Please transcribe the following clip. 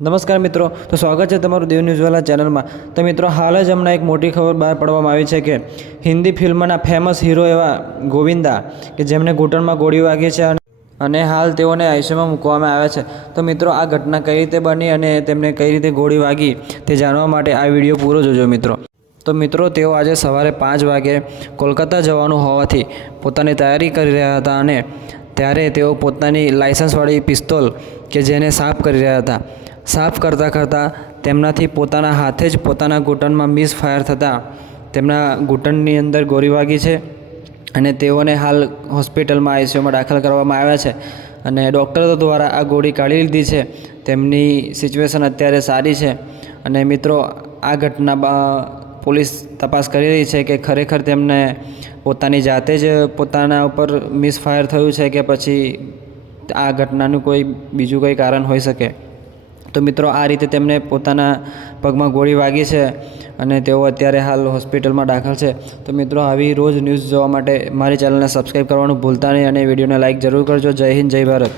નમસ્કાર મિત્રો, તો સ્વાગત છે તમારું દેવ ન્યૂઝવાલા ચેનલમાં। તો મિત્રો, હાલ જ હમણાં એક મોટી ખબર બહાર પાડવામાં આવી છે કે હિન્દી ફિલ્મના ફેમસ હીરો એવા ગોવિંદા કે જેમને ઘૂંટણમાં ગોળી વાગી છે અને હાલ તેઓને આઈસીયુમાં મૂકવામાં આવ્યા છે। તો મિત્રો, આ ઘટના કઈ રીતે બની અને તેમને કઈ રીતે ગોળી વાગી તે જાણવા માટે આ વિડીયો પૂરો જોજો મિત્રો। તો મિત્રો, તેઓ આજે સવારે 5 વાગે કોલકાતા જવાનું હોવાથી પોતાની તૈયારી કરી રહ્યા હતા અને ત્યારે તેઓ પોતાની લાયસન્સવાળી પિસ્તોલ કે જેને સાફ કરી રહ્યા હતા। સાફ કરતાં તેમનાથી પોતાના હાથે જ પોતાના ઘૂંટણમાં મિસફાયર થતાં તેમના ઘૂંટણની અંદર ગોળી વાગી છે અને તેઓને હાલ હોસ્પિટલમાં આઈસીયુમાં દાખલ કરવામાં આવ્યા છે અને ડૉક્ટરો દ્વારા આ ગોળી કાઢી લીધી છે। તેમની સિચ્યુએશન અત્યારે સારી છે અને મિત્રો, આ ઘટના પોલીસ તપાસ કરી રહી છે કે ખરેખર તેમને પોતાની જાતે જ પોતાના ઉપર મિસફાયર થયું છે કે પછી આ ઘટનાનું કોઈ બીજું કંઈ કારણ હોઈ શકે। તો મિત્રો, આ રીતે તેમને પોતાના પગમાં ગોળી વાગી છે અને તેઓ અત્યારે હાલ હોસ્પિટલમાં દાખલ છે। તો મિત્રો, આવી રોજ ન્યૂઝ જોવા માટે મારી ચેનલને સબસ્ક્રાઈબ કરવાનું ભૂલતા નહીં અને વિડીયોને લાઇક જરૂર કરજો। જય હિન્દ, જય ભારત।